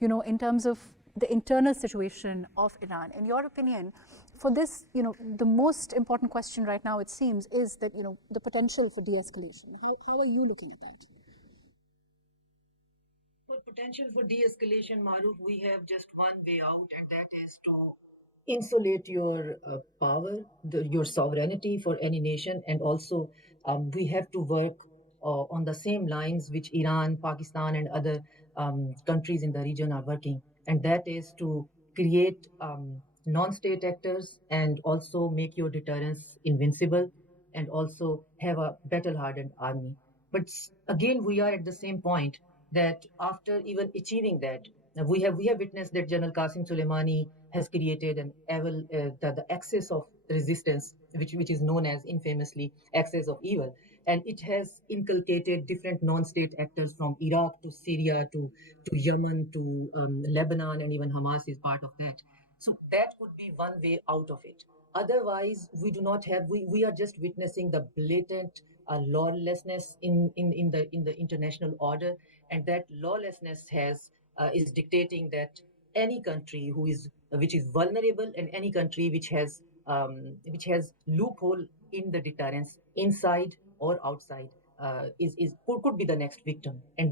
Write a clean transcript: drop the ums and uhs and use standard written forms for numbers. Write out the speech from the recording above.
in terms of the internal situation of Iran. In your opinion, for this, the most important question right now, it seems, is that, the potential for de-escalation. How are you looking at that? For potential for de-escalation, Maruf, we have just one way out, and that is to insulate your power, your sovereignty for any nation, and also we have to work on the same lines which Iran, Pakistan, and other countries in the region are working, and that is to create non-state actors and also make your deterrence invincible, and also have a battle-hardened army. But again, we are at the same point that after even achieving that, we have witnessed that General Qasim Soleimani has created an evil the axis of resistance, which is known as infamously axis of evil, and it has inculcated different non-state actors from Iraq to Syria to Yemen to Lebanon, and even Hamas is part of that. So that could be one way out of it. Otherwise, we do not have. We are just witnessing the blatant lawlessness in the international order, and that lawlessness has is dictating that any country which is vulnerable, and any country which has loophole in the deterrence inside or outside, could be the next victim, and